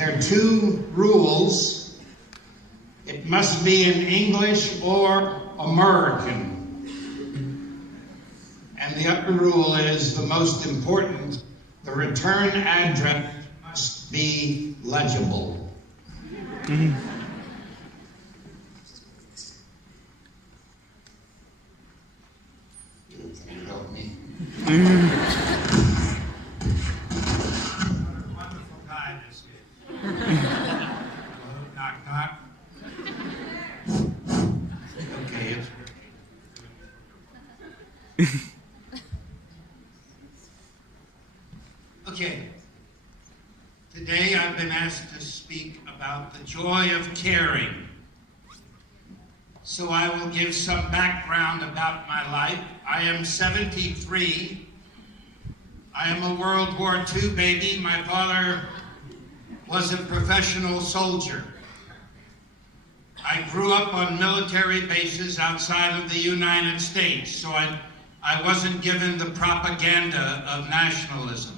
there are two rules. It must be in English or American. And the other rule is the most important. The return address must be legible. Mm-hmm. You can help me. Wonderful guy this is. Knock, knock. Okay, it's working. Okay. Today I've been asked to speak about the joy of caring. So I will give some background about my life. I am 73. I am a World War II baby. My father was a professional soldier. I grew up on military bases outside of the United States, so I wasn't given the propaganda of nationalism.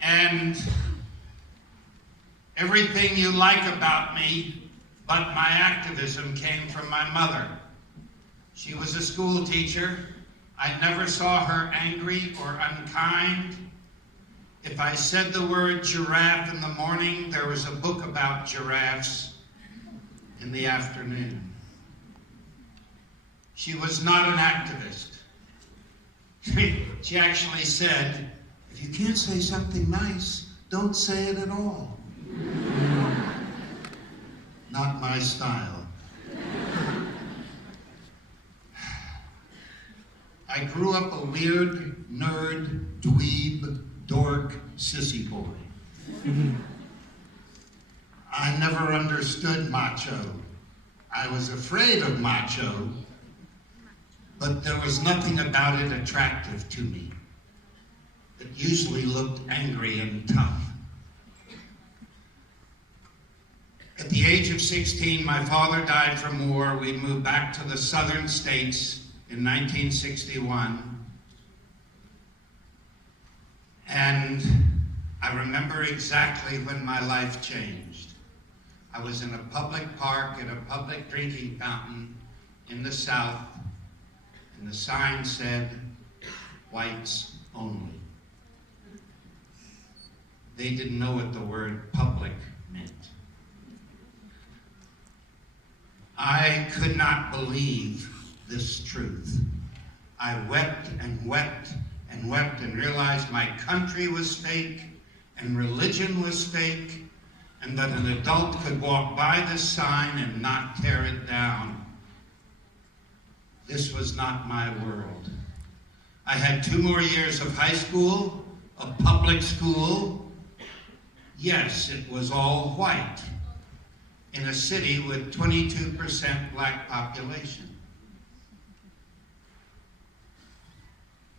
And everything you like about me, but my activism, came from my mother. She was a school teacher. I never saw her angry or unkind. If I said the word giraffe in the morning, there was a book about giraffes in the afternoon. She was not an activist. She actually said, if you can't say something nice, don't say it at all. Not my style. I grew up a weird, nerd, dweeb, dork, sissy boy. I never understood macho. I was afraid of macho, but there was nothing about it attractive to me. It usually looked angry and tough. At the age of 16, my father died from war. We moved back to the southern states in 1961. And I remember exactly when my life changed. I was in a public park at a public drinking fountain in the South, and the sign said, whites only. They didn't know what the word public meant. I could not believe this truth. I wept and wept and wept and realized my country was fake and religion was fake, and that an adult could walk by this sign and not tear it down. This was not my world. I had 2 more years of high school, of public school. Yes, it was all white in a city with 22% black population.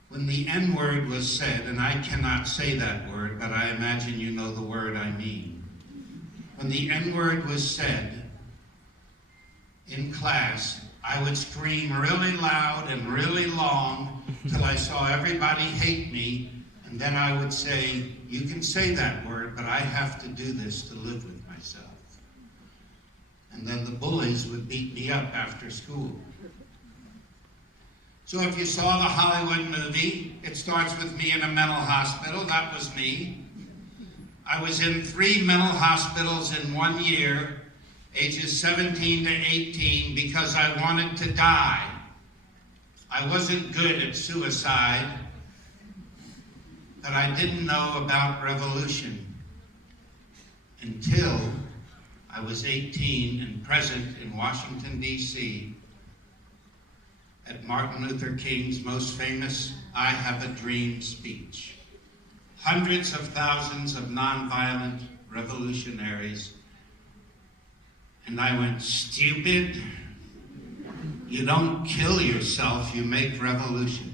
When the N-word was said, and I cannot say that word, but I imagine you know the word I mean. When the N-word was said in class, I would scream really loud and really long till I saw everybody hate me, and then I would say, you can say that word, but I have to do this to live with myself. And then the bullies would beat me up after school. So if you saw the Hollywood movie, it starts with me in a mental hospital. That was me. I was in 3 mental hospitals in 1 year, ages 17 to 18, because I wanted to die. I wasn't good at suicide, but I didn't know about revolution until I was 18 and present in Washington, D.C. at Martin Luther King's most famous I Have a Dream speech. Hundreds of thousands of nonviolent revolutionaries. And I went, stupid, you don't kill yourself, you make revolution.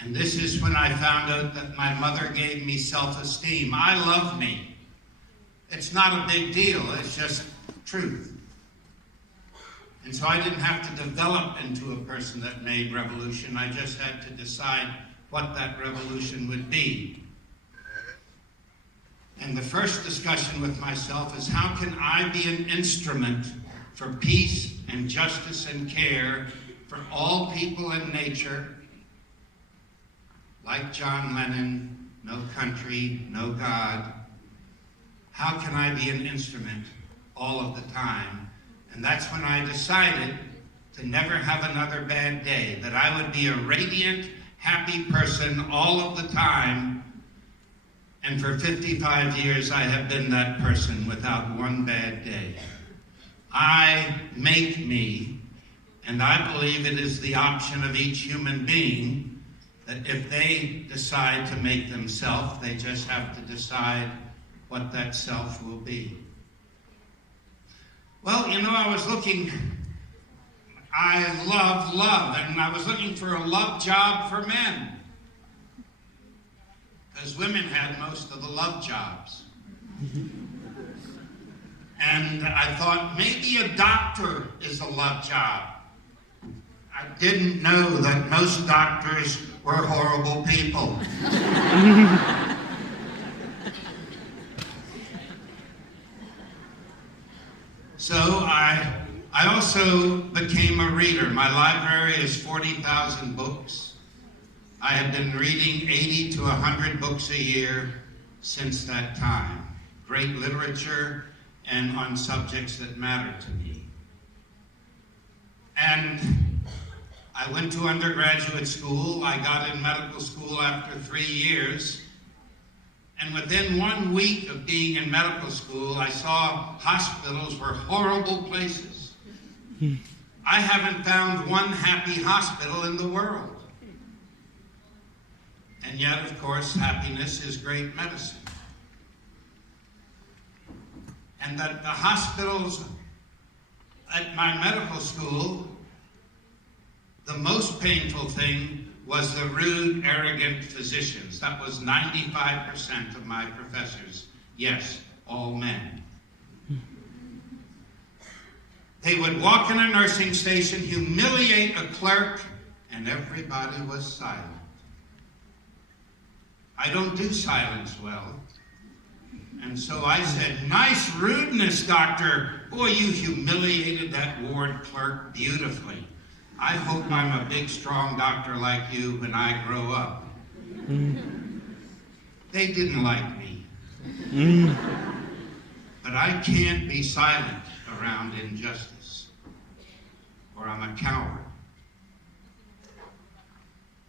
And this is when I found out that my mother gave me self-esteem. I love me. It's not a big deal, it's just truth. And so I didn't have to develop into a person that made revolution. I just had to decide what that revolution would be. And the first discussion with myself is, how can I be an instrument for peace and justice and care for all people and nature? Like John Lennon, no country, no God. How can I be an instrument all of the time? And that's when I decided to never have another bad day, that I would be a radiant, happy person all of the time. And for 55 years, I have been that person without one bad day. I make me, and I believe it is the option of each human being that if they decide to make themselves, they just have to decide what that self will be. Well, you know, I love love, and I was looking for a love job for men, because women had most of the love jobs. And I thought maybe a doctor is a love job. I didn't know that most doctors were horrible people. So I also became a reader. My library is 40,000 books. I have been reading 80 to 100 books a year since that time. Great literature and on subjects that matter to me. And I went to undergraduate school. I got in medical school after 3 years. And within 1 week of being in medical school, I saw hospitals were horrible places. I haven't found one happy hospital in the world. And yet, of course, happiness is great medicine. And that the hospitals at my medical school, the most painful thing was the rude, arrogant physicians. That was 95% of my professors. Yes, all men. They would walk in a nursing station, humiliate a clerk, and everybody was silent. I don't do silence well. And so I said, "Nice rudeness, doctor. Boy, you humiliated that ward clerk beautifully. I hope I'm a big, strong doctor like you when I grow up." They didn't like me. But I can't be silent around injustice, or I'm a coward.